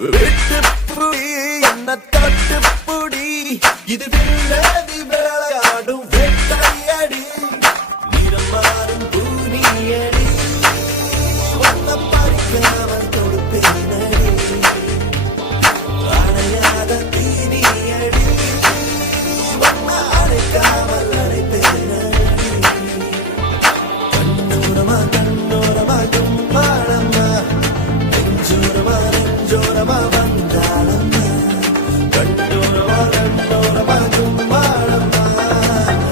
வெட்டுப்புடி என்ன தட்டுப்புடி இது வில்லதி விளையாடும் வெட்டையடி நிறம் மாறும் பூனியடி ஒன்ன பறிக்காமல் கொடுப்பேனடி அணையாத தீனியடி ஒன்ன அணைக்காமல் அணைப்பேனடி கண்ணோரமா கண்ணோரமா கும்பாளம்மா நெஞ்சோரமா நெஞ்சோரமா வந்தாளம்மா கண்ணோரமா கண்ணோரமா கும்பாளம்மா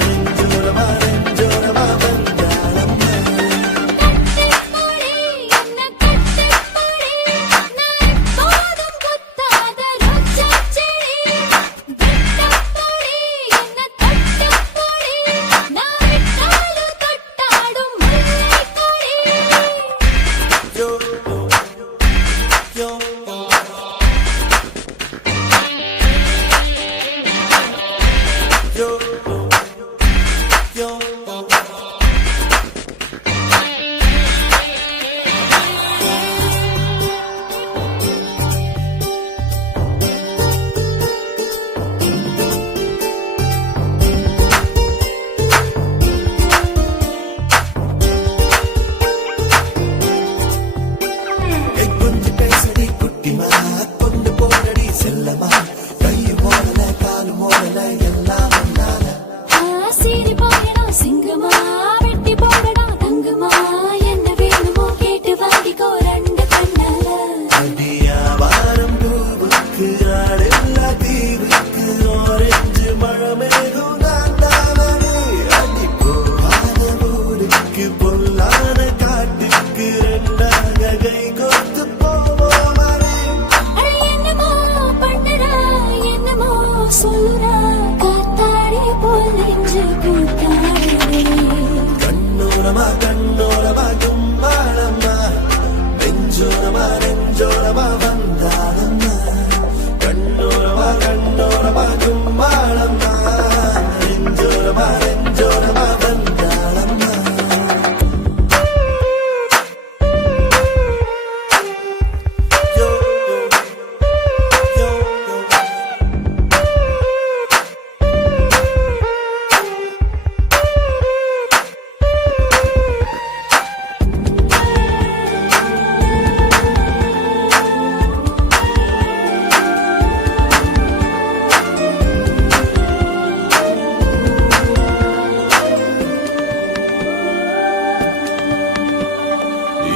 நெஞ்சோரமா நெஞ்சோரமா வந்தாளம்மா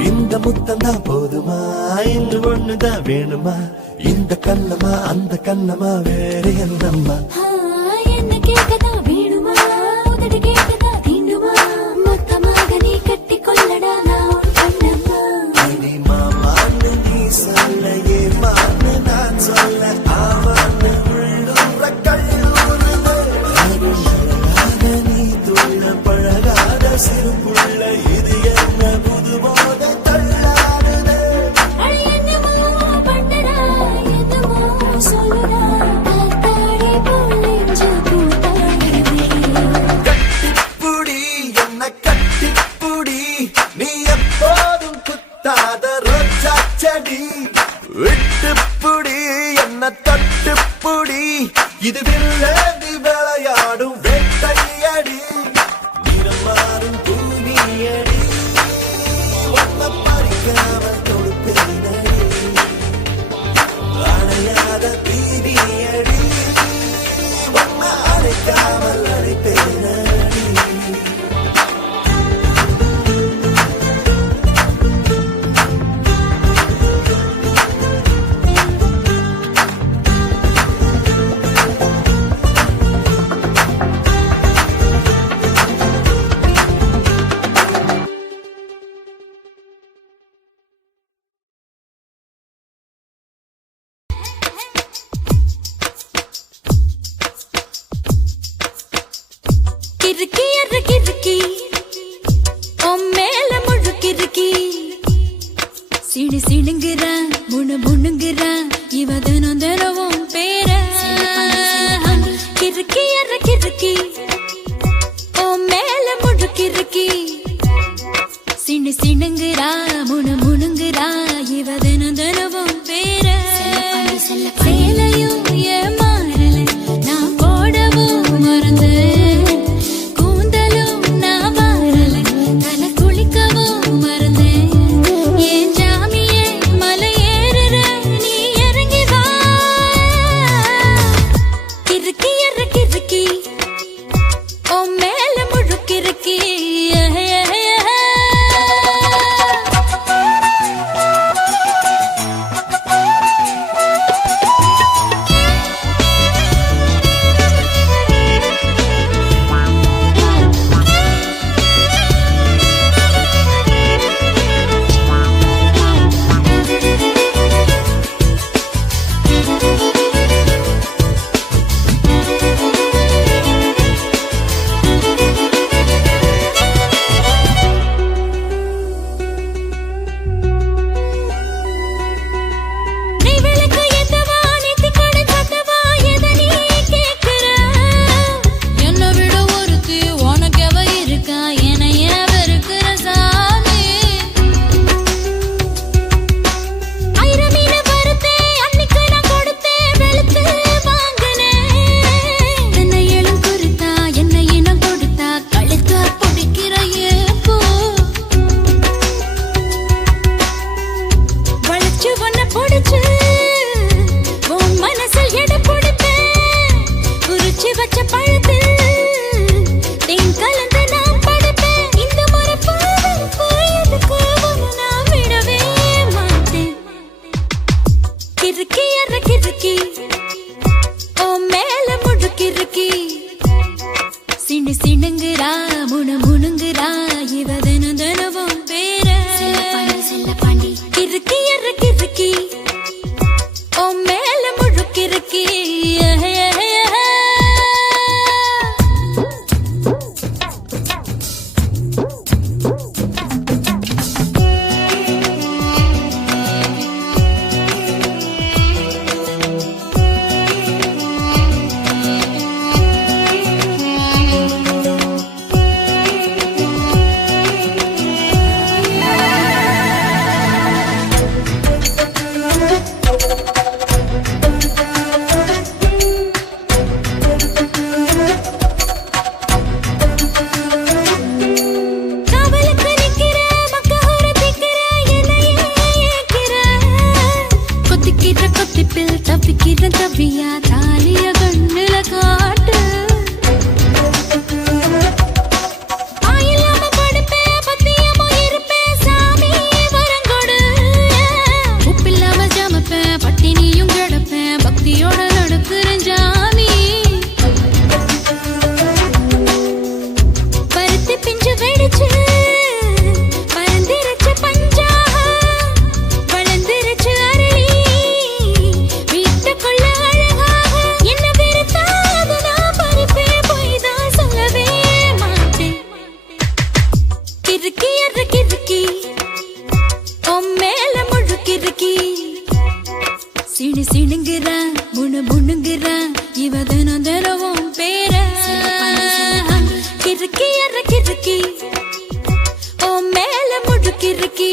இந்த முத்தந்தான் போதுமா இன்று ஒண்ணுதான் வேணுமா இந்த கண்ணமா அந்த கண்ணமா வேற என்னம்மா என்ன கேட்கதா வேணுமா உதடு கேட்கதா தீண்டுமா மொத்தமாக நீ கட்டி கொள்ளடா நான் கண்ணம்மா நீ மாமான்னு நீ சொல்ல ஏமான்னு நான் சொல்ல ஆமான்னு உள்ளூர கல்லூருது நீ துள்ள பழகாத சிறு புள்ள இது என்ன புது போத தள்ளாடுது கட்டிப்புடி என்ன கட்டிப்புடி நீ எப்போதும் குத்தாத ரோஜா செடி விட்டுப்புடி என்ன தட்டுப்புடி இது வில்லதி விளையாடும் வெட்டையடி நிறம் மாறும் பூமியடி ஒன்ன பறிக்காமல் கொடுப்பேனடி அணையாத தீனியடி ஒன்ன அணைக்காமல் அணைப்பேனடி கிறுக்கி அற கிறுக்கி மேல முழுக்கிறுக்கி சிடு சிடுங்குறான் முணு முணுங்குறான் இவ தினம் தினமும் பேர கிறுக்கி அற கிறுக்கி மேல முழுக்கிறுக்கி சின்னு சிணுங்குறா முணு முணுங்குறா இவ தினம் தினமும் பேர சேலையும் ஏன் மாறல நான் போடவும் மறந்தேன் கூந்தலும் நான் மாறல தலை குளிக்கவும் மறந்தேன் ஏன் ஜாமியே மலை ஏறுற நீ இறங்கி வா கிறுக்கி கிறுக்கி ஓ மேல முழுக்கிறுக்கி சிணுங்குறா முணு முணுங்குறா இவ தினம் தினமும் பேர செல்லப்பாண்டி கிறுக்கி கிறுக்கி ஓ மேல முழுக்கிறுக்கி தப்பியா தாலிய கண்ணுல காட்டு ஆயில்லாம படுப்பேன் பத்தியமோ இருப்பேன் சாமி வரங்கொடு உப்பில்லாம ஜமப்பேன் பட்டினியும் கிடப்பேன் பக்தியோட நடக்கிறேன் ஜாமி பருத்தி பிஞ்சு வெடிச்சு பறந்திருச்சு பஞ்சா வளர்ந்திருச்சு அரளி சிணுங்குறா முணு முணுங்குறா இவ தினம் தினமும் பேர கிறுக்கி கிறுக்கி ஓ மேல முழுக்கிறுக்கி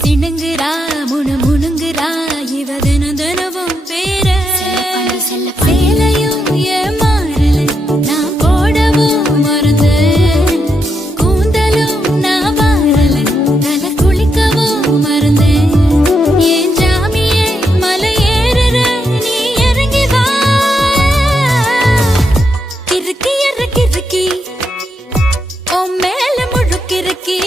சிணுங்குறா முணு முணுங்குறா இவ தினம் தினமும் பேர சேலையும் ஏன் மாறல நான் போடவும் மறந்தேன் கூந்தலும் நான் மாறல தலை குளிக்கவும் மறந்தேன் ஏன் ஜாமியே மலை ஏறுற நீ இறங்கி வா கிறுக்கி கிறுக்கி ஓ மேல முழுக்கிறுக்கி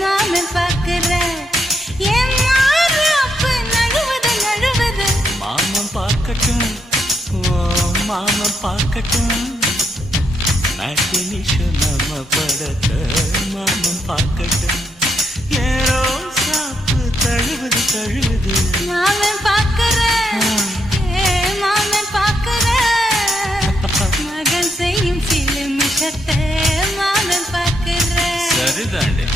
மாமன் பார்க்கிற என் மாறாப்பு நழுவுது நழுவுது மாமன் பார்க்கட்டும் ஓ மாமன் பார்க்கட்டும் மேட்டினிஷோ நம்ம படத்தை மாமன் பார்க்கட்டும் ஏரோ சாப்பு தழுவுது தழுவுது மாமன் பார்க்கிற மாமன் பார்க்கிற மகன் செய்யும் சில மிஷத்தை மாமன் பார்க்கிற சரிதாண்டே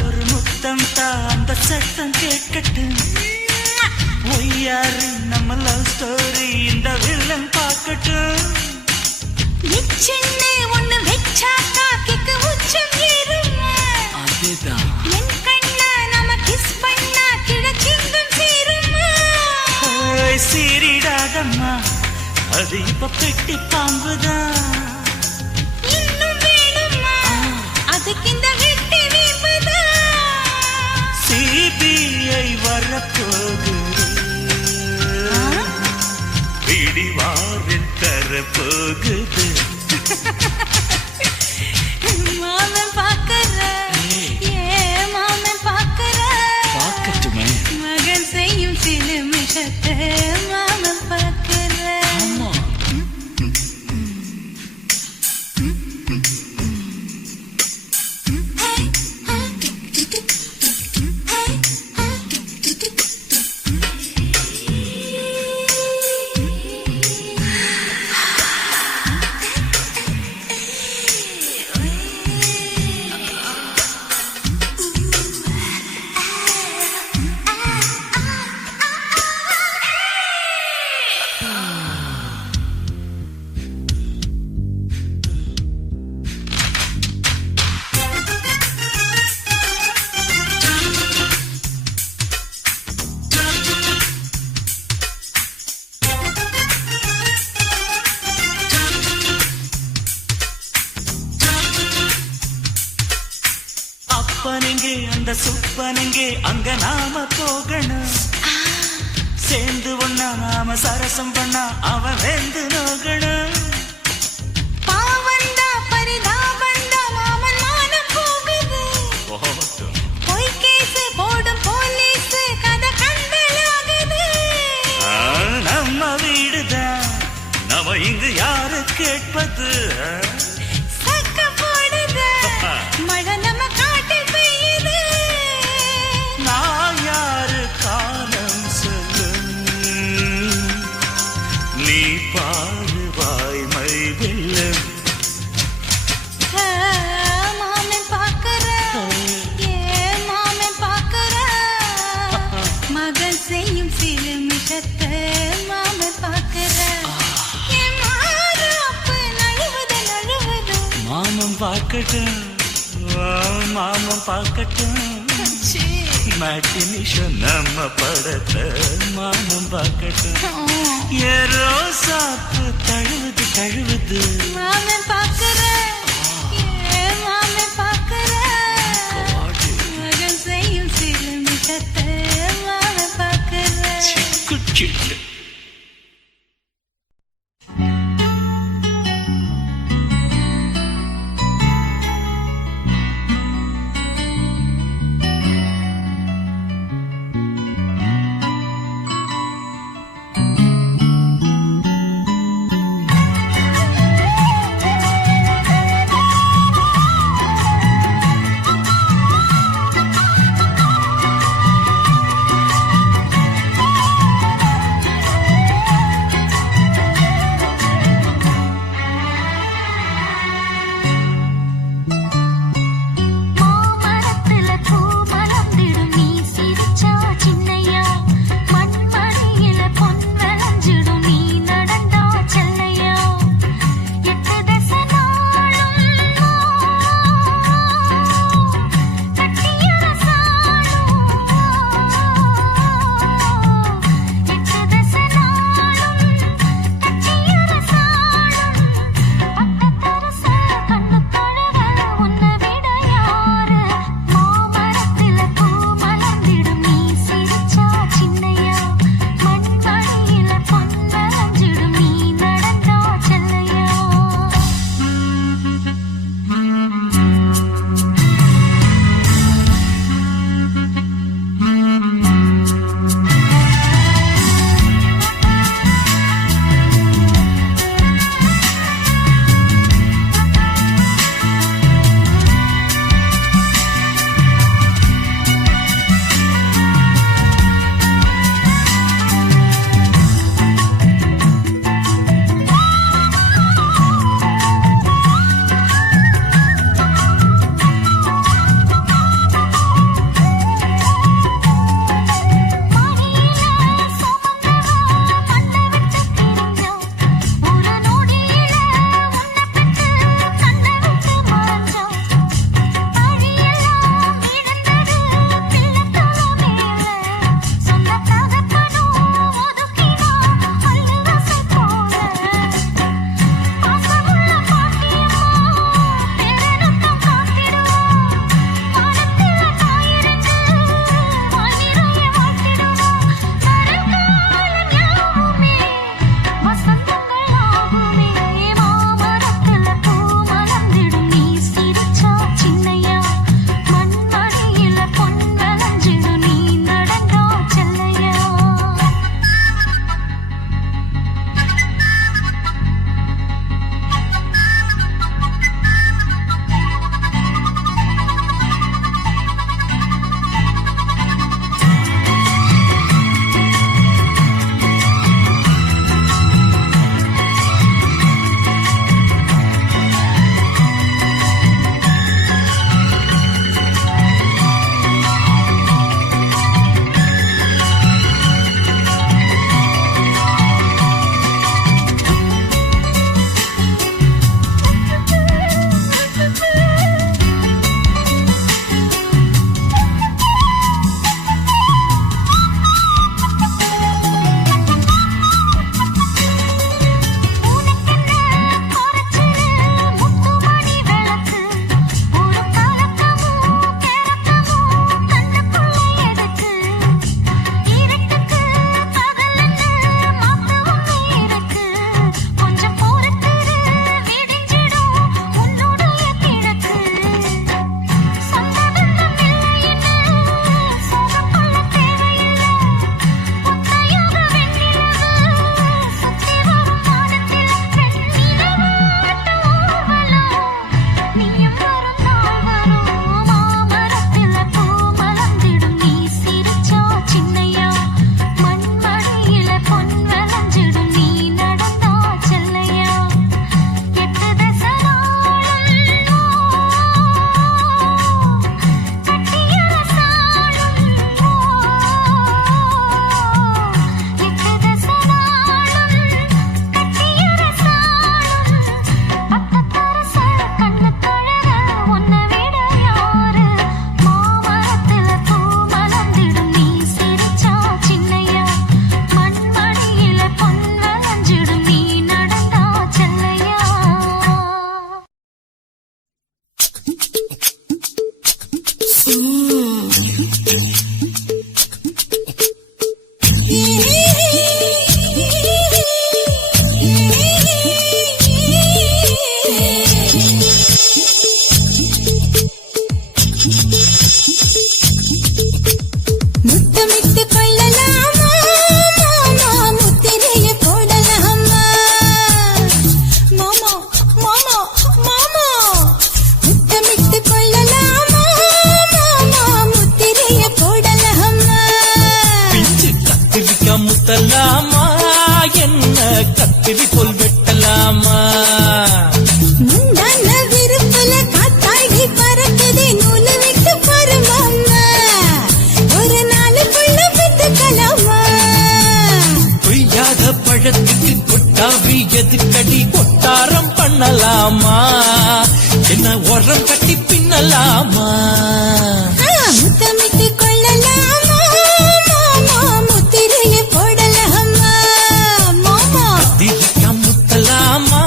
ஒரு முத்தம் தா அந்த சத்தம் கேட்கட்டும் ஒய்யாரு நம்ம லவ் ஸ்டோரி இந்த வில்லன் பார்க்கட்டும் சின்ன ஒண்ணு வெச்சாக்கா கிக்கு உச்சம் ஏறுமா அதுதான் என் கண்ணா நம்ம கிஸ் பண்ணா கிடச்சிங்கும் சீருமா சீரிடாதம்மா அது இப்ப பெட்டி பாம்புதான் இன்னும் வேணுமா அதுக்கு இந்த வெட்டி வீம்புதான் சிபிஐ வரப்போகுது பிடிவாரில் தரப்போகுது மாமன் பார்க்கிற மாமன் பார்க்கிற பார்க்கட்டுமே மகன் செய்யும் சில மிஷத்தை மாமன் பார்க்கிற ஆமா அப்பனெங்கே அந்த சுப்பனெங்கே அங்க நாம போகணும் சேர்ந்து ஒண்ணா நாம சரசம் பண்ணா அவன் வேந்து நோகணும் பாவந்தா பரிதாபந்தா மாமன் மானம் போகுது பொய் கேசு போடும் போலீஸ் கதை கண்டலாகுது நம்ம வீடுதான் நம்ம இங்கு யாரு கேட்பது சக்க போடுது மழை நம்ம காட்டில் பெய்யுது நான் யாரு காலம் சொல்லும் நீ பாரு வாய்மை வெல்லும் மாமன் பார்க்கிற மாமன் பார்க்கிற மகன் செய்யும் சில மிஷத்தை மாமன் பார்க்கிற மாமன் பார்க்கட்டும் மாமன் பார்க்கட்டும் மேட்டினிஷோ நம்ம படத்தை மாமன் பார்க்கட்டும் ஏரோ சாப்பு தழுவுது தழுவுது மாமன் பார்க்கிற மாமன் பார்க்கிற மகன் செய்யும் சில மிஷத்தை மாமன் பார்க்கிற சிக்கு முத்தலாமா என்ன கத்திரி போல் வெட்டலாமா முந்தான விருப்புல காத்தாடி பறக்குதே நூலு விட்டு பாரு மாமா ஒரு நாளுக்குள்ள விட்டுக்கலாமா கொய்யாத பழத்துக்கு கொட்டாவி எதுக்கடி கொட்டாரம் பண்ணலாமா என்ன உரம் கட்டி பின்னலாமா முத்தமிட்டு கொள்ளலாமா மாமா முத்திரையை போடலாமா மாமா திரிக்கா முத்தலாமா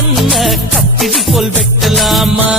என்ன கத்திரி போல் வெட்டலாமா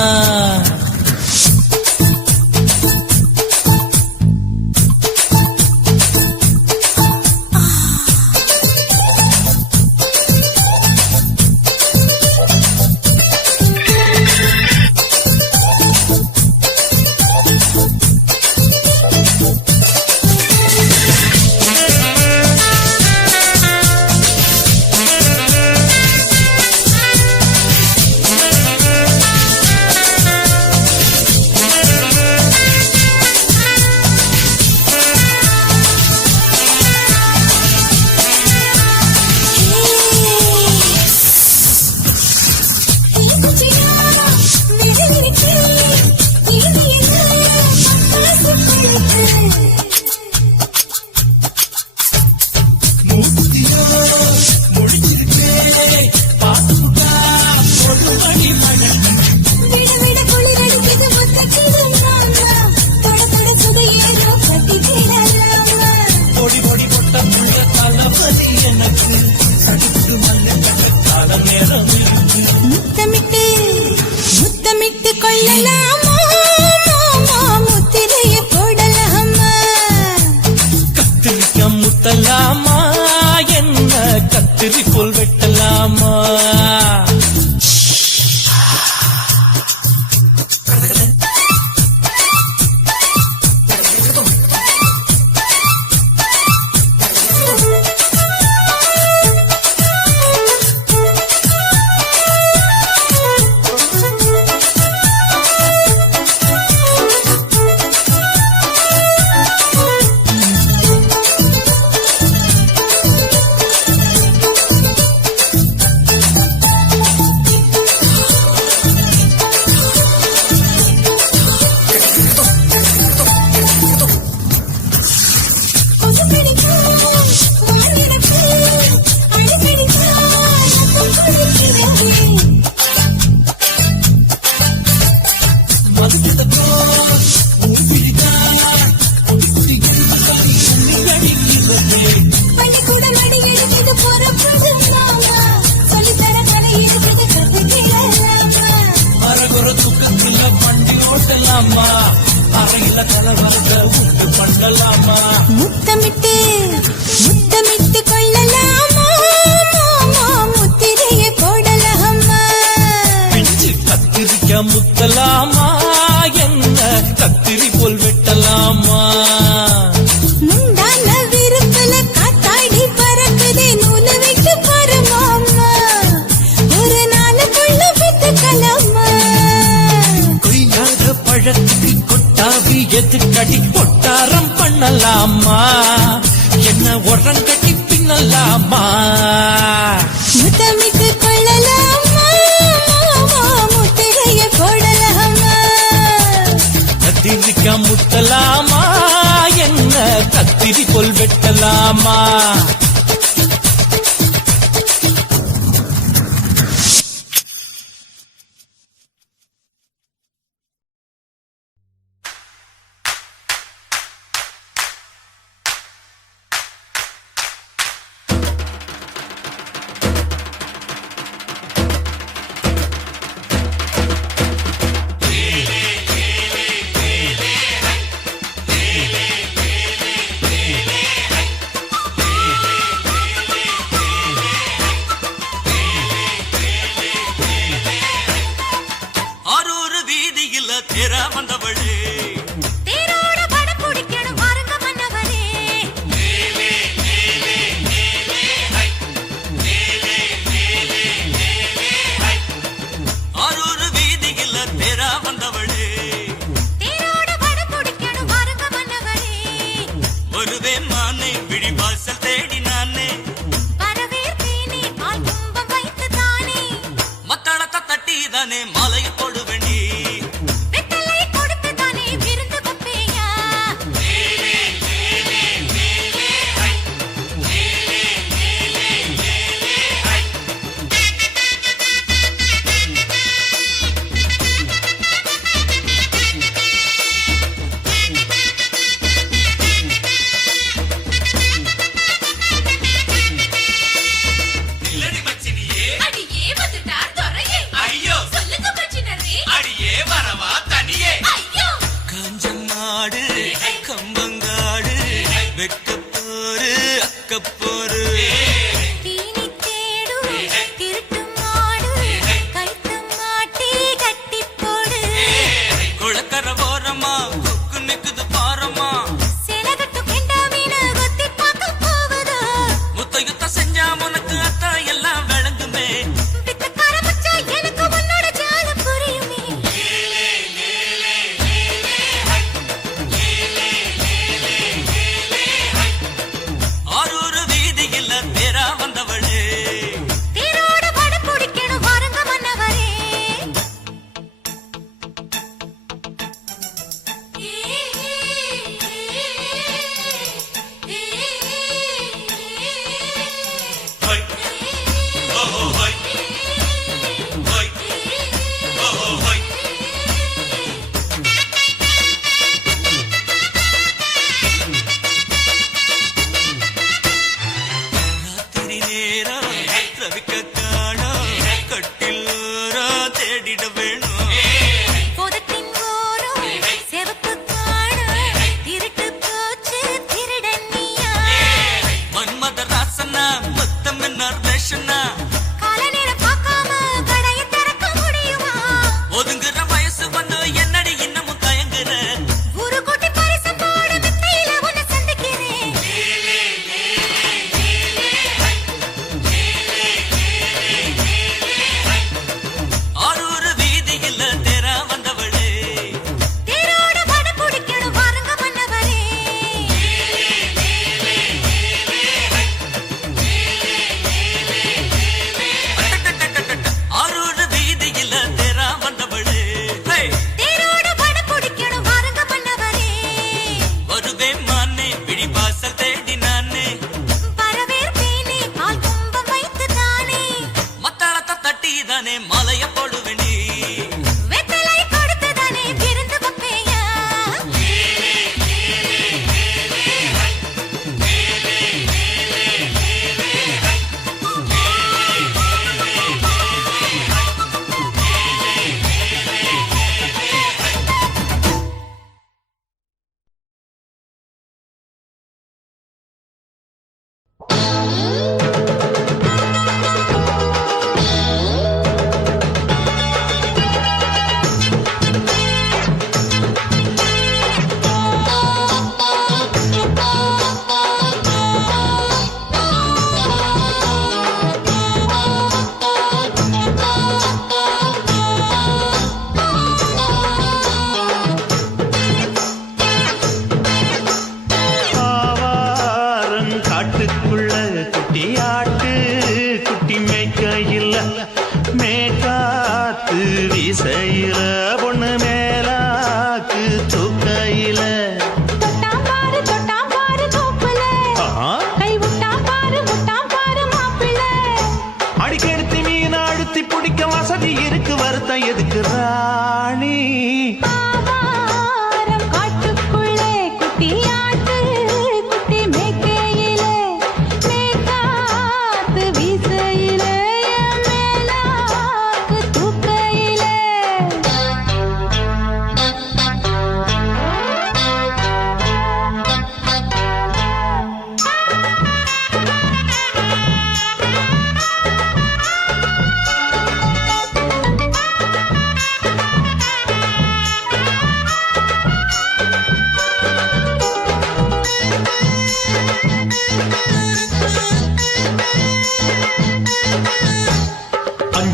முத்தமிட்டு முத்தமிட்டு கொள்ளலாமா மாமா முத்திரையை போடலாமா கத்திரிக்கா முத்தலாமா என்ன கத்திரி போல் வெட்டலாமா முத்தமிட்டு முத்தமிட்டு கொள்ளலாமா மாமா முத்திரையை போடலாமா பிஞ்சு கத்திரிக்கா முத்தலாமா என்ன கத்திரி போல் வெட்டலாமா முந்தான விருப்புல காத்தாடி பறக்குதே நூலு விட்டு பாரு மாமா ஒரு நாளுக்குள்ள விட்டுக்கலாமா கொய்யாத பழத்துக்கு கொட்டாவி எதுக்கடி கொட்டாரம் பண்ணலாமா என்ன உரம் கட்டி பின்னலாமா முத்தமிட்டு கொள்ளலாமா மாமா முத்திரையை போடலாமா கத்திரிக்கா முத்தலாமா என்ன கத்திரி போல் வெட்டலாமா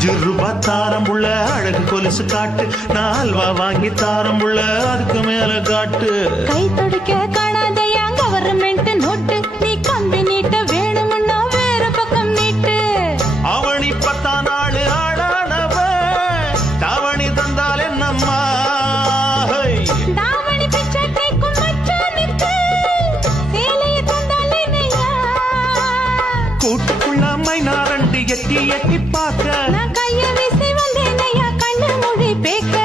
₹5 தாரம் உள்ள அழகு கொலுசு காட்டு, 4 வாங்கி தாரம் உள்ள அதுக்கு மேல காட்டு. கை தொடுக்க காணாதையா கவர்மெண்ட் நோட்டு, நீ கம்பி நீட்ட வேணும்னா வேற பக்கம் நீட்டு. அவனி 10 நாள் ஆடானவ தாவணி தந்தால் என்னம்மா? தாவணி பிச்சை கேக்கும் மச்சானுக்கு சேலையை தந்தால் என்னையா? கூட்டுக்குள்ள மைனா 2 எட்டி எட்டி பார்க்க, நான் கைய வீசி வந்தேனையா கண்ணு மொழி பேக்க.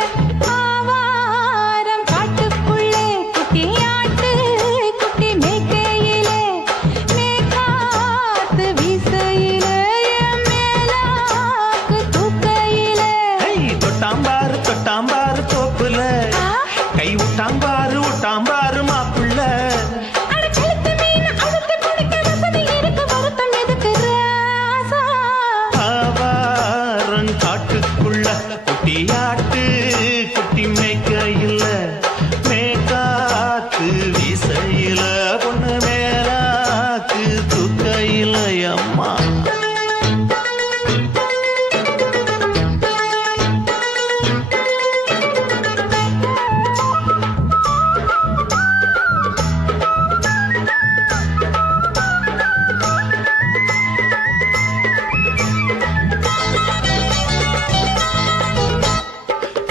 ஆவாரம் காட்டுக்குள்ளே குட்டி ஆட்டு குட்டி மேய்க்கையிலே, மேற்காத்து வீசையிலே, என் மேலாக்கு தூக்கையிலே. தொட்டாம்பாரு தொட்டாம்பாரு தோப்புல, கை விட்டாம்பாரு மாப்புள்ள. அட கழுத்து மீன் அழுத்து குடிக்க வசதி இருக்கு, வருத்தம் எதுக்கு ராசா? ஆவாரம் காட்டுக்குள்ள குட்டியாட்டு குட்டி மேய்க்கையில, மேற்காத்து வீசையில, பொண்ணு மேலாக்கு தூக்கையில அம்மா.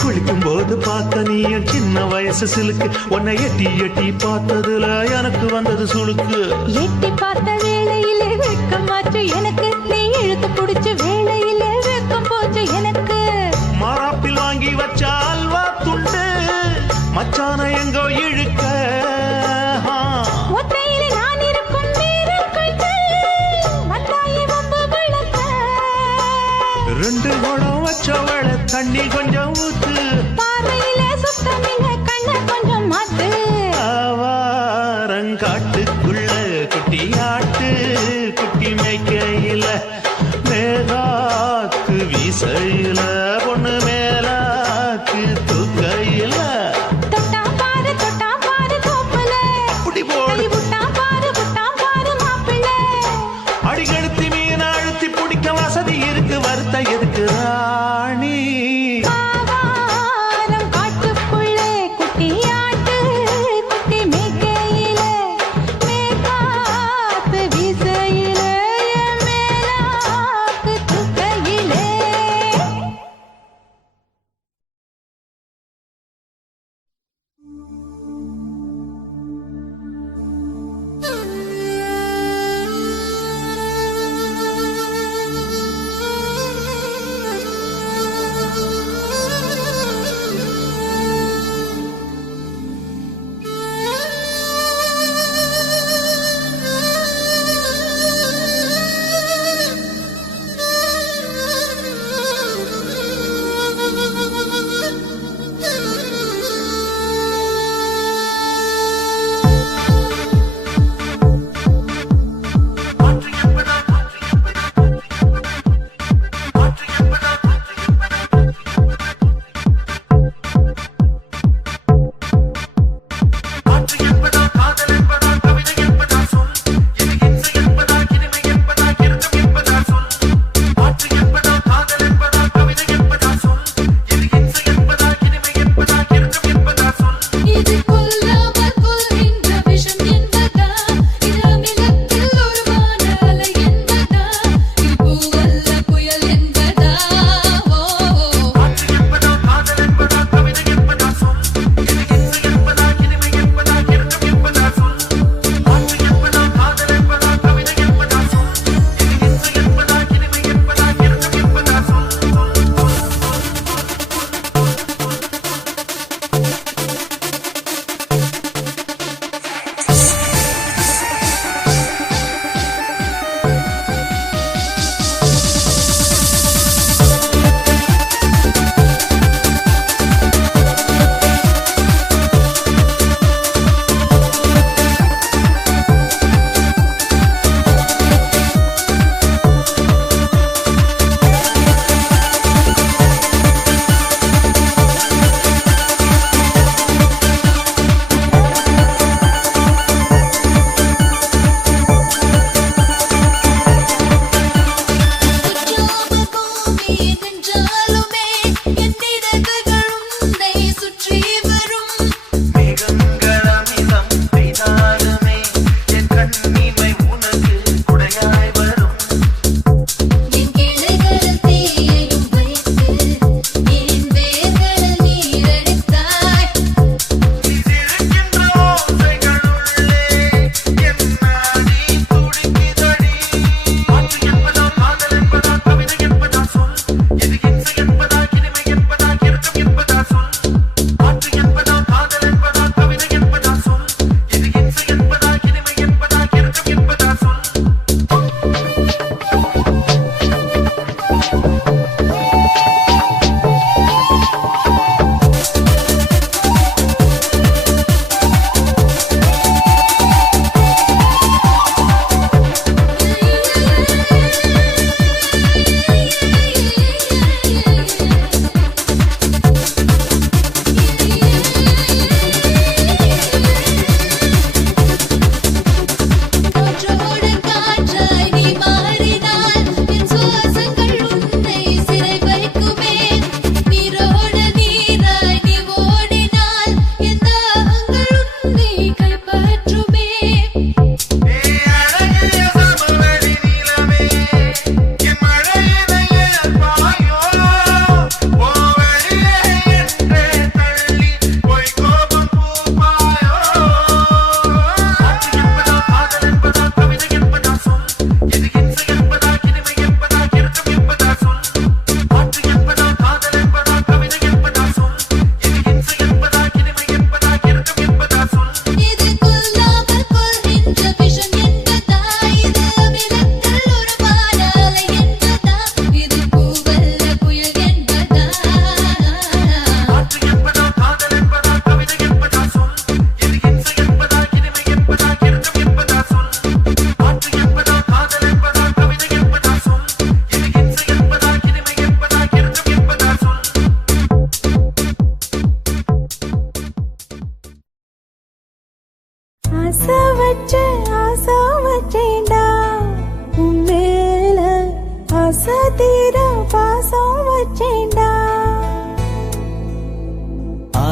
குளிக்கும் போது பார்த்த நீயும் சின்ன வயசு சிலுக்கு, உன்னை எட்டி எட்டி பார்த்ததுல எனக்கு வந்தது சுளுக்கு. எட்டி பார்த்த வேளையிலே வெட்கமாச்சு எனக்கு, நீ இழுத்து புடிச்சு வேளையிலே வெட்கம் போச்சு எனக்கு. மாறாப்பில் வாங்கி வச்ச அல்வா துண்டு மச்சான எங்கோ இழுக்க. ஒத்தையிலே நான் இருக்கும் நேரம் கண்டு வந்தாயே வம்பு விளக்க. 2 குடம் வச்சவள தண்ணி கொஞ்சம் ஊத்து, பார்வையிலே சுத்தமில்ல கண்ண கொஞ்சம் மாத்து. ஆவாரங்காட்டுக்குள்ள குட்டியாட்டு குட்டி மேய்க்கையில, மேலாக்கு வீசையில, பொண்ணு மேலாக்கு தூக்கையில. தொட்டாம் பாரு தோப்புல, புடி போடு கை விட்டாம் பாரு மாப்பிள்ளை. அடிகெடுத்து மீன் அழுத்தி பிடிக்க வசதி இருக்கு, வருத்த எதுக்கு ராணி? ஆவாரம் காட்டுக்குள்ளே குட்டி ஆட்டு குட்டி மேய்க்கையிலே, மேற்காத்து வீசையிலே, என்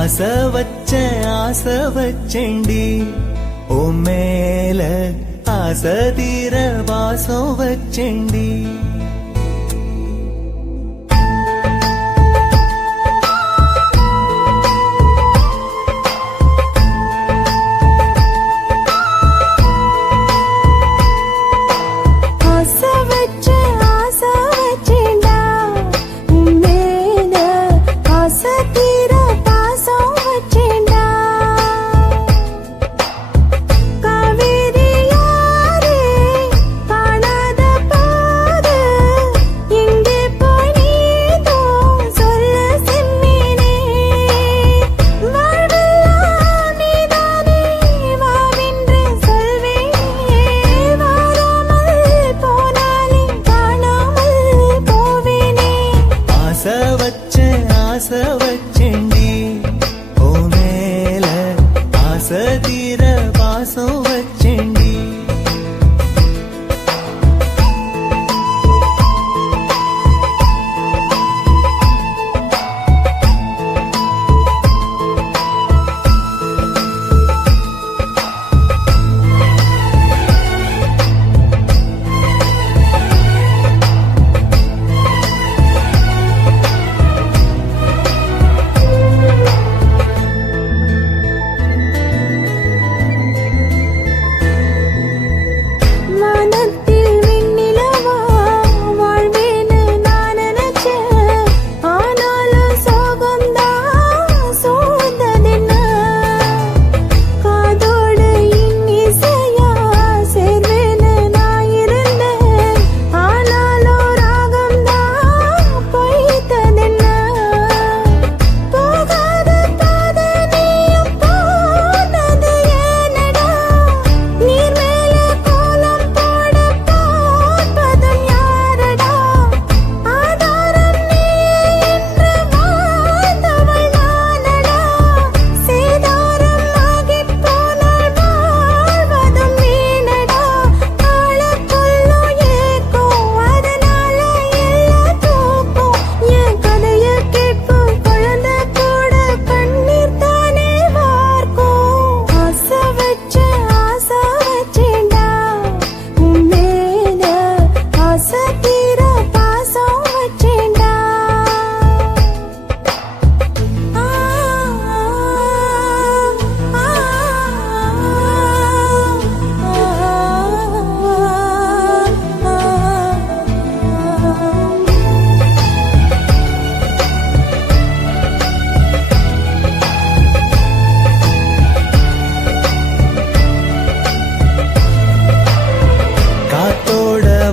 ஆசை வச்சேண்டி ஓ மேல ஆசை தீர வாசம் வச்சேண்டி ஆசை வச்சேண்டி ஓ மேல ஆசை தீர வாசம் வச்சேண்டி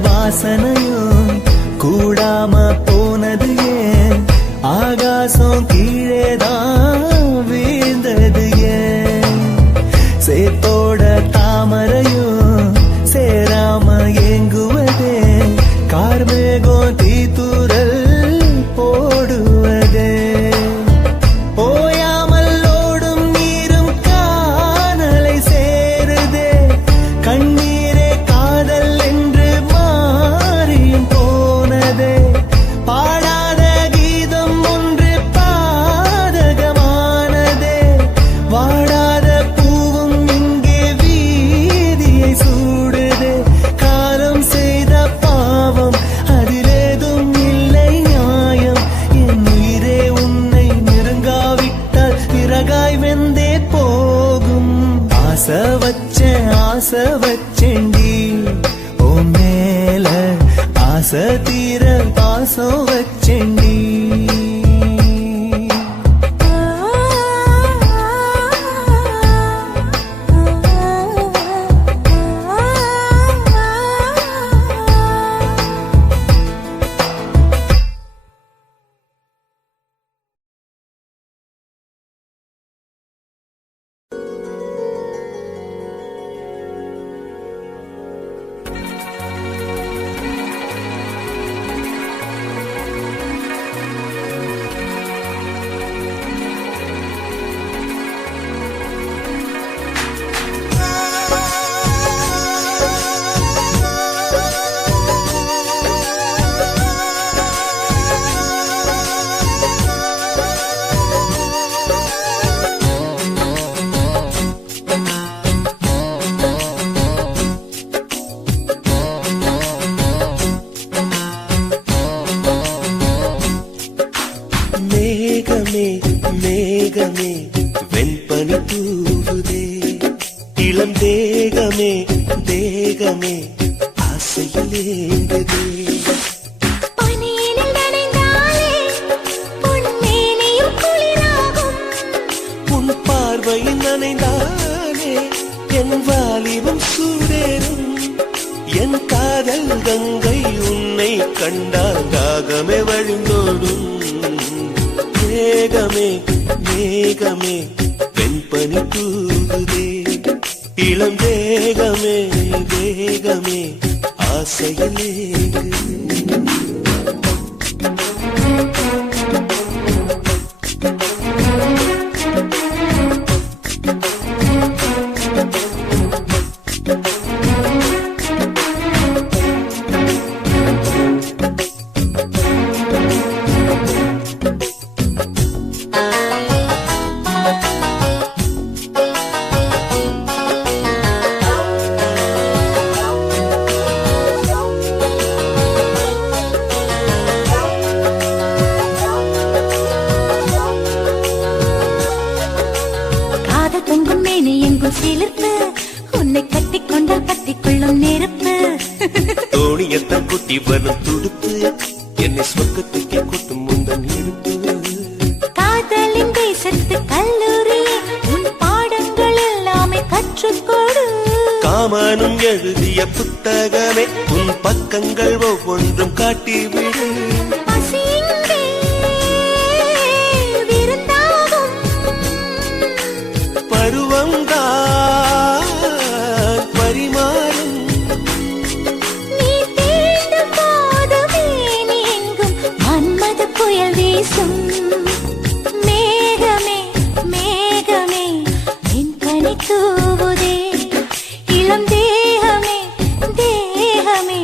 வாசனையும் கூடாம போனது ஏன் ஆகாசம் கீழேதான் வீழ்ந்தது ஏன் சேத்தோட தாமரையும் சேராம ஏங்குவதே கார்மேகம் தீத்துரல் போடுவதே ஓயாமல் ஓடும் நீரும் காணலை சேருதே கண்ணீரே காதல் என்று மாறியும் போனதே பாடாத கீதம் ஒன்று பாதகமானதே வாடாத பூவும் இங்கே வீதியை சூடுதே காலம் செய்த பாவம் அதிலேதும் இல்லை நியாயம் என் உயிரே உன்னை நெருங்காவிட்டால் பிறகாய் வெந்தே போகும் ஆசை வச்சேண்டி ஓ மேல ஆசை தீர பாசம் வச்சேண்டி ஆசையில் ஏங்குதே. பனியினில் நனைந்தாலே பொன்மேனியும் குளிராகும். உன் பார்வையில் நனைந்தாலே என் வாலிபம் சூடேறும். என் காதல் கங்கை உன்னை கண்டால் தாகமே வழிந்தோடும். மேகமே மேகமே வெண்பனி தூகுதே. இளம் தேகமே தேகமே ஆசையில் ஏங்குதே. சிலிர்ப்பு உன்னை கட்டிக்கொண்டால் பத்திக்கொள்ளும் நெருப்பு. தோணியத்தான் குட்டி வரும் துடுப்பு என்னை சொர்க்கத்துக்கே கூட்டும் முந்தன் இருப்பு. காதலின் தேசத்து கல்லூரி உன் பாடங்கள் எல்லாமே கற்றுக்கொடு. காமனும் எழுதிய புத்தகமே உன் பக்கங்கள் ஒவ்வொன்றும் காட்டிவிடு. பருவம்தான் பரிமாறும். நீ தீண்டும் போதுமே நீங்கும் மன்மத புயல் வீசும். மேகமே மேகமே என் பனி தூவுதே. இளம் தேகமே தேகமே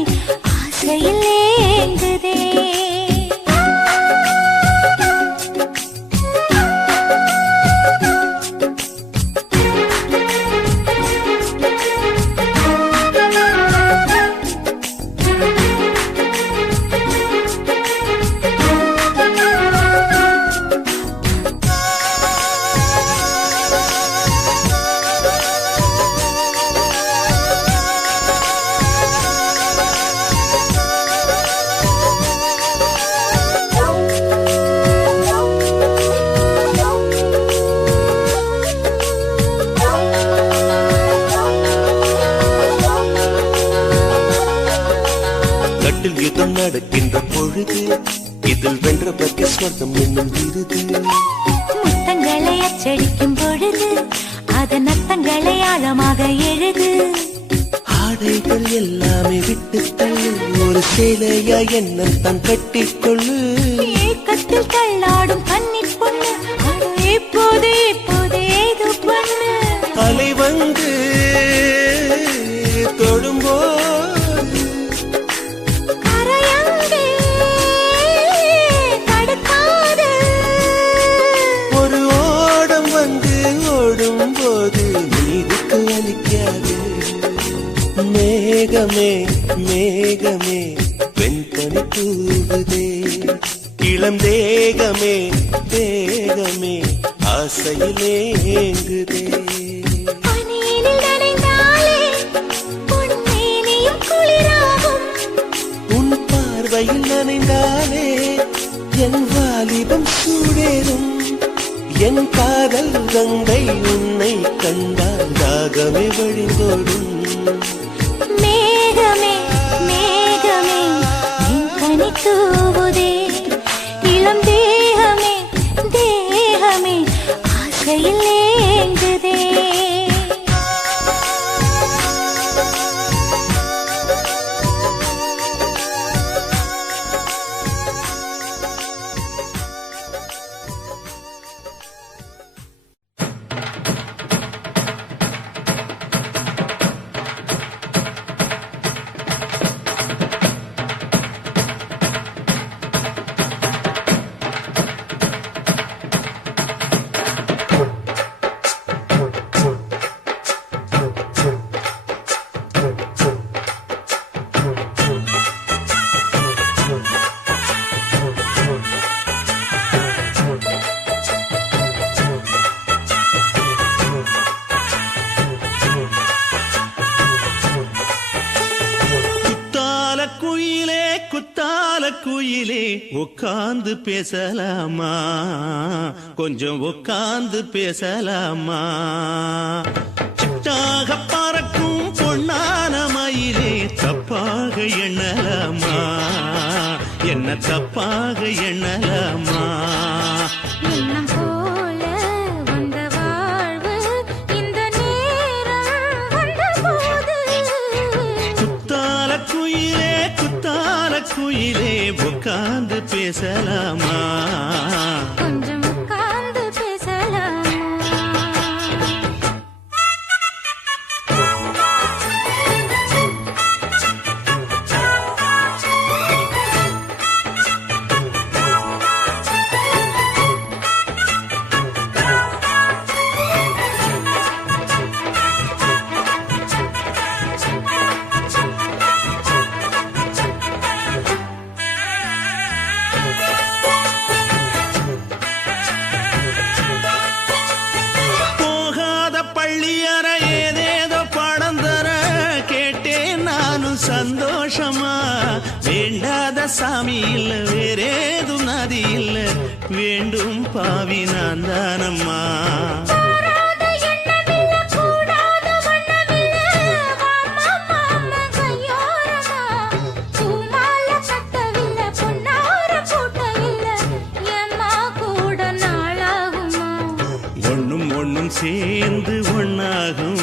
ஆசையில் ஏங்குதே. யுத்தம் நடக்கின்ற பொழுது இதில் வென்ற பற்றி சொர்க்கம் என்னும் விருது. முத்தங்களை அச்சடிக்கும் பொழுது அதன் அர்த்தங்களை ஆழமாக எழுது. ஆடைகள் எல்லாமே விட்டு தள்ளு ஒரு சேலையா என்ன தான் கட்டிக்கொள்ளு. ஏக்கத்தில் தள்ளாடும் கன்னி பொண்ணு இப்போது இப்போது ஏதோ பண்ணு. அலை வந்து தொடும்போது போது நீருக்கு அளிக்காது. மேகமே மேகமே வெண்பனி தூவுதே. இளம் தேகமே தேகமே ஆசையில் ஏங்குதே. பனியினில் நனைந்தாலே பொன்மேனியும் குளிராகும். உன் பார்வையில் நனைந்தாலே என் வாலிபம் சூடேறும். என் காதல் கங்கை உன்னை கண்டால் தாகமே வழிந்தோடும். மேகமே மேகமே என் பனி தூவுதே. இளம் தேகமே தேகமே ஆசையில் ஏங்குதே. குத்தால குயிலே உட்கார்ந்து பேசலாமா கொஞ்சம் உட்கார்ந்து பேசலாமா சிட்டாக பறக்கும் பொன்னான மயிலே தப்பாக எண்ணலாமா என்ன தப்பாக எண்ணலாமா எண்ணம் போல வந்த வாழ்வு இந்த நேரம் வந்தபோது குத்தால குயிலே உட்கார்ந்து பேசலாமா கொஞ்சம் உட்கார்ந்து பேசலாமா சந்தோஷமா வேண்டாத சாமி இல்ல வேறேதும் நதி இல்ல வேண்டும் பாவி நான் தானம்மா ஒண்ணும் சேர்ந்து ஒன்னாகும்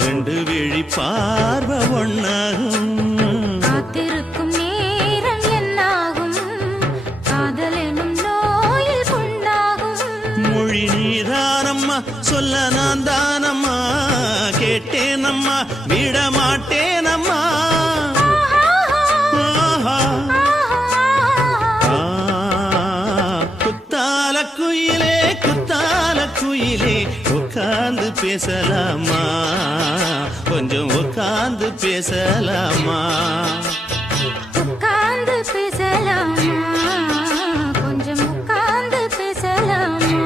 ரெண்டு விழி பார்வை ஒன்னாகும் காத்திருக்கும் நேரம் என்னாகும் காதல் எனும் நோயில் புண்ணாகும் மொழி நீதானம்மா சொல்ல நான் தானம்மா கேட்டேனம்மா விட மாட்டேனம்மா குத்தால குயிலே உட்கார்ந்து பேசலாமா கொஞ்சம் உட்கார்ந்து பேசலாமா உட்கார்ந்து பேசலாமா கொஞ்சம் உட்கார்ந்து பேசலாமா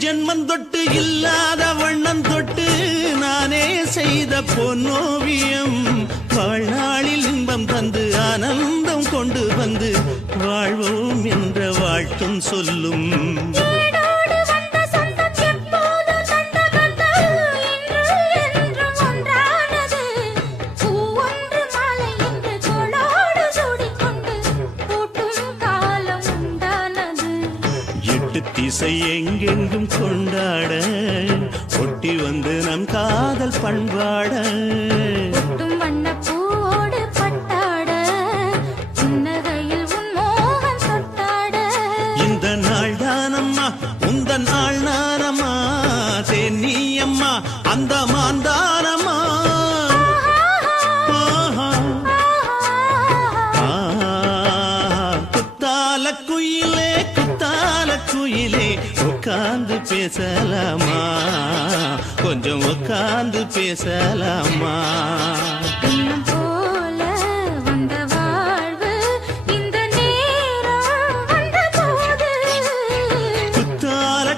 ஜென்மம் தொட்டு இல்லாத வண்ணம் தொட்டு நானே செய்த பொன்னோவியம் வாழ்நாளில் இன்பம் தந்து ஆனந்தம் கொண்டு வந்து வாழ்வோம் என்ற வாழ்த்தும் சொல்லும் திசை எங்கெங்கும் கொண்டாட ஒட்டி வந்து நம் காதல் பண்பாட வண்ண பூவோடு பட்டாட புன்னகையில் உன் மோகம் தொட்டாட இந்த நாள் தானம்மா உந்த நாள் நானம்மா தென்னி அம்மா அந்த மாந்தானம்மா குயிலே உட்கார்ந்து பேசலாமா கொஞ்சம் உட்கார்ந்து பேசலாமா எண்ணம் போல வந்த வாழ்வு இந்த நேரம் வந்தபோது குத்தால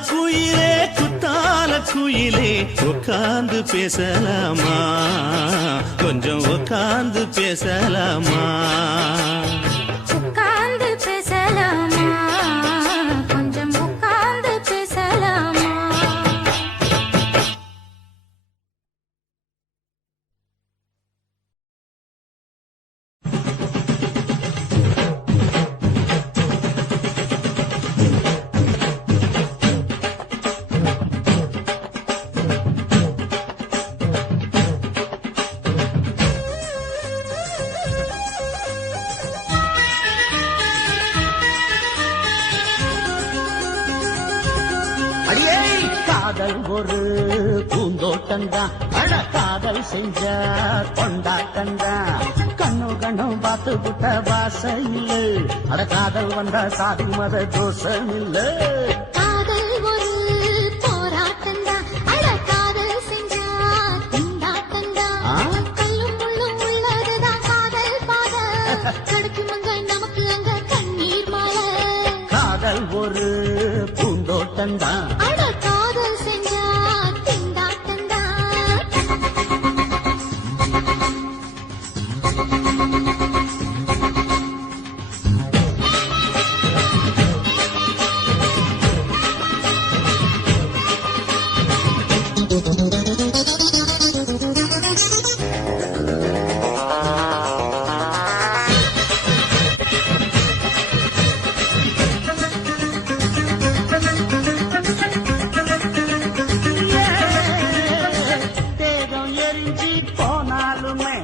குயிலே உட்கார்ந்து பேசலாமா கொஞ்சம் உட்கார்ந்து பேசலாமா உட்கார்ந்து பேசலாமா கொஞ்சம் உட்கார்ந்து பேசலாமா காதல் ஒரு பூந்தோட்டந்தான் அட காதல் செஞ்ச கொண்டாட்டந்தான் கண்ணுக கண்ணும் பார்த்து புட்ட வாசம் இல்ல. அட காதல் வந்தா சாதி மத தோஷம் இல்ல. காதல் ஒரு போராட்டந்தா, அட காதல் செஞ்சா திண்டாட்டந்தா. கல்லும் முள்ளும் உள்ளதுதான் காதல் பாத, கிடைக்கும் அங்க நமக்கு அங்க கண்ணீர் மாலை. காதல் ஒரு பூந்தோட்டந்தான், அட காதல் செஞ்சா திண்டாட்டந்தா. தேகம் எரிஞ்சு போனாலுமே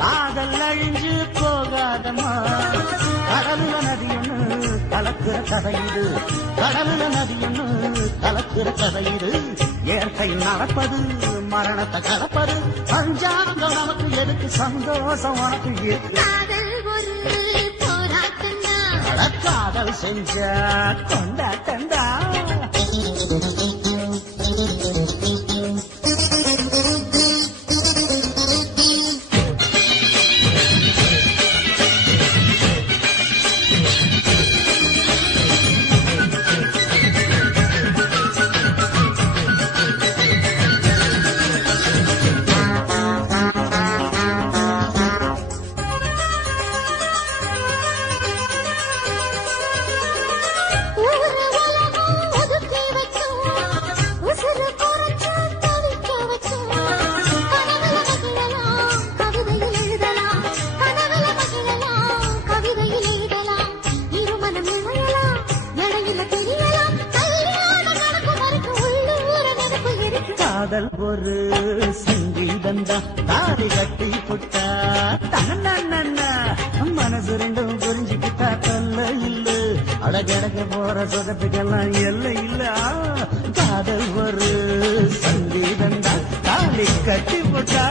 காதல் அழிஞ்சு போகாதம்மா. கடலுல நதி ஒண்ணு கலக்குற கதை இது, கடலுல நதி ஒண்ணு கலக்குற கதை இது. இயற்கை நடப்பது மரணத்தை கலப்பது, பஞ்சாங்கம் நமக்கு எதுக்கு, சந்தோஷம் உனக்கு எதுக்கு. காதல் ஒரு போராட்டந்தா, அட காதல் செஞ்ச கொண்டாட்டந்தா. ஊரு உலகம் ஒதுக்கி வைக்கும், உசுரு குறைச்சா தவிக்க வைக்கும். கனவுல மகிழலாம், கவிதையில் எழுதலாம், கனவுல மகிழலாம், கவிதையில் எழுதலாம். இருமனம் இணையலாம், இடையில தெரியலாம், கல்யாணம் நடக்கும் வரைக்கும் உள்ளூர நினைப்பு இருக்கு. காதல் ஒரு சங்கீதந்தா, தாலி கட்டி புட்டா தன்னா மனசு ரெண்டும் புரிஞ்சுக்கிட்டா தொல்ல இல்ல. அடகடக்க போற சொகத்துக்கெல்லாம் எல்லை இல்ல. காதல் ஒரு சங்கீதந்தா, தாலி கட்டி புட்டா.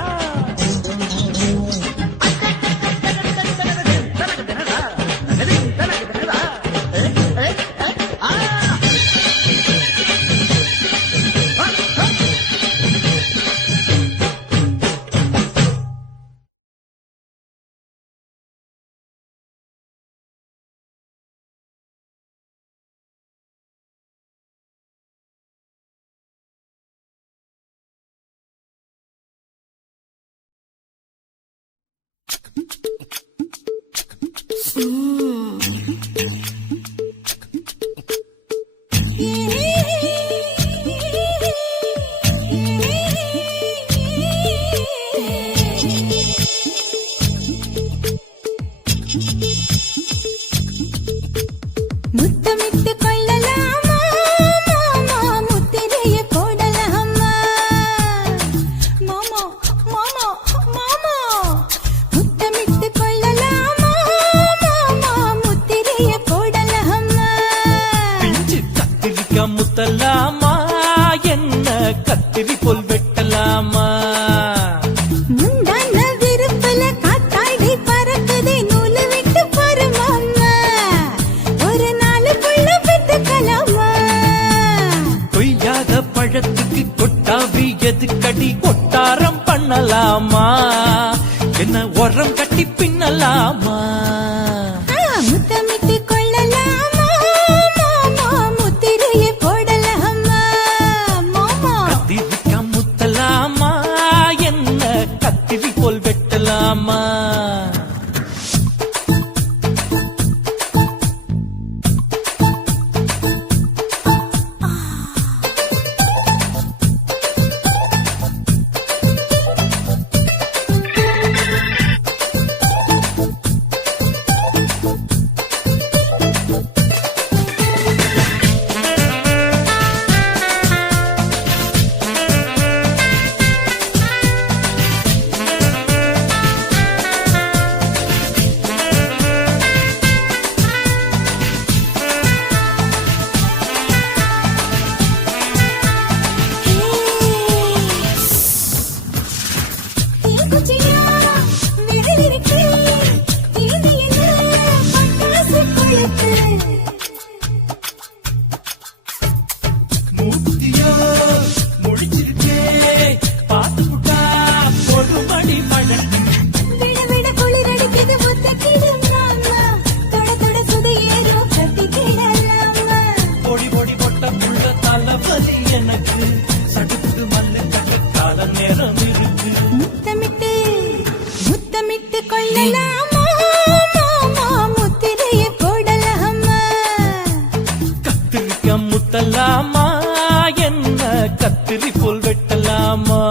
முத்தமிட்டு கொள்ளலாமா மாமா, முத்திரைய போடலாமா மாமா மாமா மாமா. முத்தமிட்டு கொள்ளலாமா மாமா, முத்திரைய போடலாமா. பிஞ்சு கத்திரிக்காய் முத்தலாமா, என்ன கத்திரி போல் வெட்டலாமா. முந்தான விருப்பல காத்தாடி பறக்குதே, நூலு விட்டு பாரு மாமா, ஒரு நாளுக்குள்ள பெத்துக்கலாமா. கொய்யாத பழத்துக்கு கொட்டாவி எதுக்கடி, கொட்டாரம் பண்ணலாமா, என்ன உரம் கட்டி பின்னலாமா. முத்தமிட்டு கொள்ளலாமா மாமா, முத்திரைய போடலாமா மாமா. கத்திரிக்காய் முத்தலாமா, என்ன கத்திரி போல் வெட்டலாமா. கொள்ளலாமா மாமா முத்திரையை போடலாமா கத்திரிக்க முத்தலாமா என்ன கத்திரி போல் வெட்டலாமா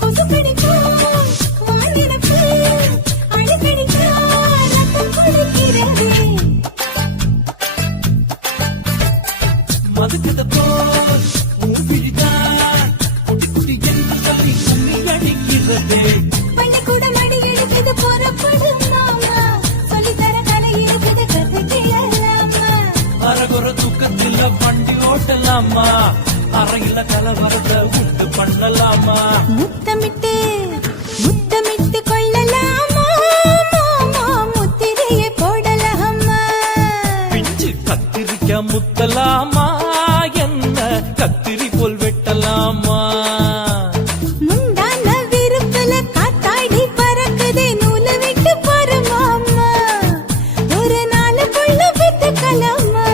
கொசு கடிச்சா வாயிரப்பு அடிக்கடிச்சா ரத்தம் கொதிக்கிறதே மதுக்கத போல் ஊர்விழிதான் குட்டி குட்டி என்று சொல்லி கும்மி அடிக்கிறதே பள்ளிக்கூட மடி எடுக்குது புறப்படும் மாமா சொல்லித்தர கலை இருக்குது கதை கேளலாமா அரகுற தூக்கத்தில் வண்டி ஓட்டலாமா அறையில கலவரத்தை உண்டு பண்ணலாமா முத்தமிட்டு முத்தமிட்டு கொள்ளலாமா மாமா முத்திரையை போடலாமா பிஞ்சு கத்திரிக்க முத்தலாமா என்ன கத்திரி போல் வெட்டலாமா முந்தான விருப்பல காத்தாடி பறக்குதே நூலை விட்டு பாரு மாமா ஒரு நாளுக்குள்ள பெத்துக்கலாமா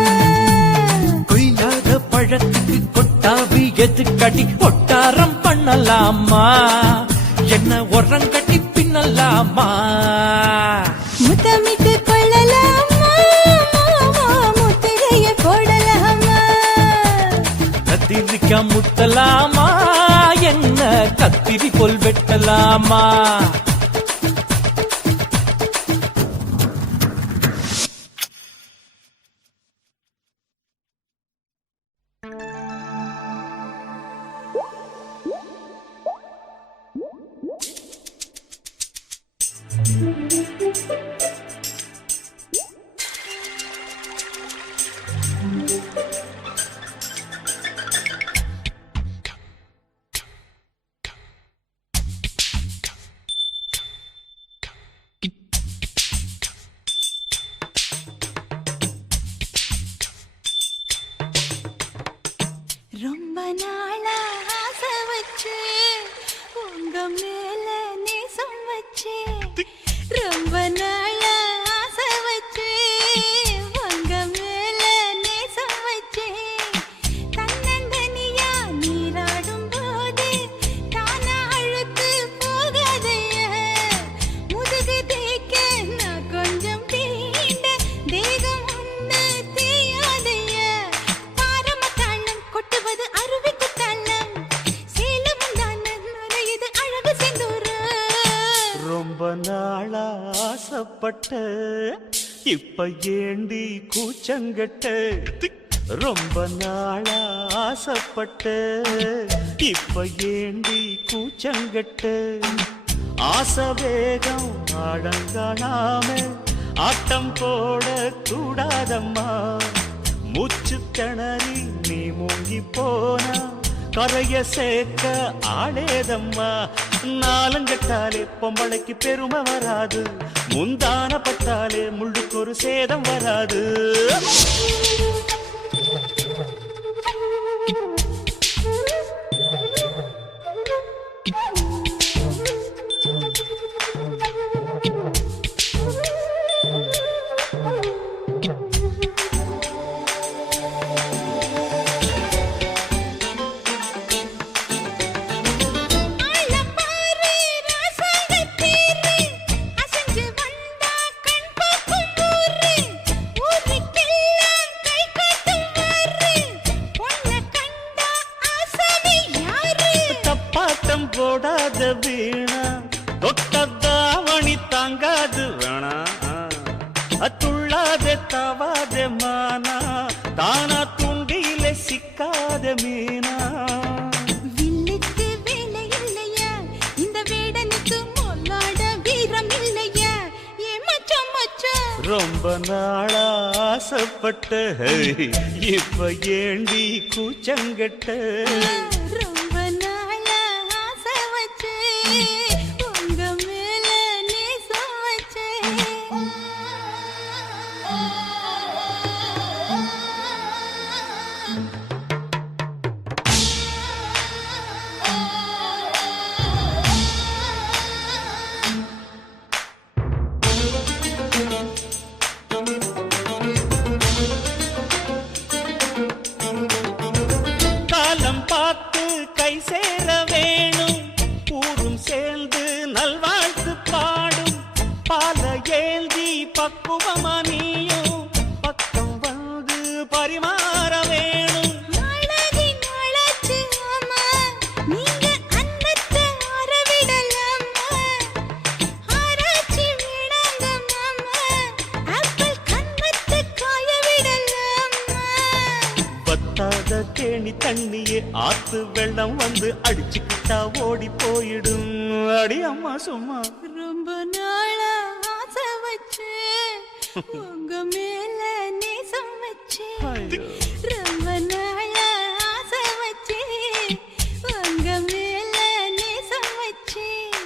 கொய்யாத பழத்துக்கு கொட்டாவி எதுக்கடி ஒட்டாரம் பண்ணலாமா என்ன உரங்கட்டி பின்னலாமா முத்தமிட்டு கொள்ளலாமா மாமா முத்திரையை போடலாமா கத்திரிக்க முத்தலாமா என்ன கத்திரி போல் வெட்டலாமா ரொம்ப நாளா ஆசை வச்சு உங்க மேல நேசம் வச்சு ரொம்ப நாளா ஆசை வச்சு உங்க மேல நேசம் வச்சு தன்னந்தனியா நீராடும் போது தானா அழுத்து போகாதைய முதுகு தேய்க்க நான் கொஞ்சம் தீண்ட தேகம் ஒன்று தேயாதைய பாரமத்தாளம் கொட்டுவது அருவிக்கு தாளம் சேலமும் தான நுரையுது அழகு செந்தூர ரொம்ப நாளா ஆசைப்பட்ட இப்ப ஏண்டி கூச்சங்கட்ட ரொம்ப நாளா ஆசைப்பட்ட இப்ப ஏண்டி கூச்சங்கட்ட ஆசை வேகம் அடங்கானாம ஆட்டம் போட கூடாதம்மா மூச்சு திணறி நீ மூங்கி போனா கரைய சேர்க்க ஆளேதம்மா நாலங்கட்டாலே பொம்பளைக்கு பெருமை வராது முந்தான பட்டாலே முள்ளுக்கு ஒரு சேதம் வராது போடாத வீணா தொட்டதாவணி தாங்காது வேணா துள்ளாதே தாவாதே மானா தானா துண்டியில சிக்காத மீனா வில்லுக்கு வேலை இல்லையா இந்த வேடனுக்கு மொல்லாட வீரம் இல்லையா ஏ மச்சான் மச்சான் ரொம்ப நாளா ஆசைப்பட்ட இப்ப ஏண்டி கூச்சங்கட்ட ரொம்ப நாளா ஆசை வச்சேன் உங்க மேல நேசம் வச்சேன் காலம் பார்த்து கை சேர வேணும் ஊரும் சேர்ந்து நல்வாழ்த்து பாடும் பால ஏந்தி பக்குவமா நீயும் பக்கம் வந்து பரிமாற வேணும் அழகின் அழகு அம்மா நீங்க அன்னத்தை அறவிடலாமா ஆராய்ச்சி விடாங்க மாமா ஆப்பிள் கண்ணத்தை காய விடலாமா வத்தாத தேனி தண்ணியே ஆத்து வெள்ளம் வந்து அடிச்சுக்கிட்டா ஓடி போயிடும் அடி அம்மா சும்மா ரொம்ப நாளா ஆசை வச்சேன் உங்க மேல நேசம் வச்சேன் ரொம்ப நாளா ஆசை வச்சேன் உங்க மேல நேசம் வச்சேன்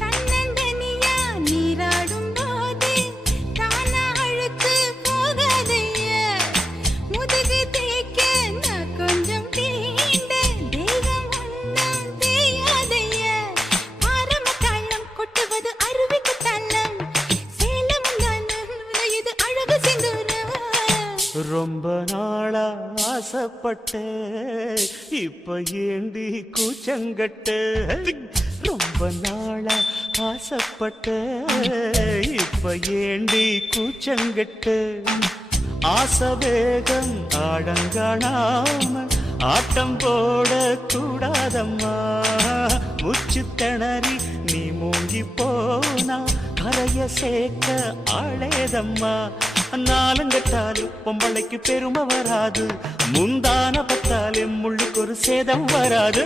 தன்னந்தனியா நீராடும் போது தானா அழுத்து போகாதையா முதுகு தேய்க்க நான் கொஞ்சம் தீண்ட தெய்வம் ஒன்றும் தெரியாதையா ஆரம்ப தாளம் கொட்டுவது அருவிக்கு தள்ளம் சேலம் இது அழகு செந்தூரம் ரொம்ப நாளா ஆசைப்பட்ட இப்ப ஏண்டி கூச்சங்கட்ட ரொம்ப நாளா ஆசைப்பட்ட இப்ப ஏண்டி கூச்சங்கட்ட ஆசை வேகம் ஆழங்காணாம ஆட்டம் போட கூடாதம்மா முச்சு திணறி நீ மூங்கி போனா கரைய சேர்க்க ஆளேதம்மா நாலுங்கட்டாலு பொம்பளைக்கு பெருமை வராது முந்தான பத்தாலே முள்ளுக்கு ஒரு சேதம் வராது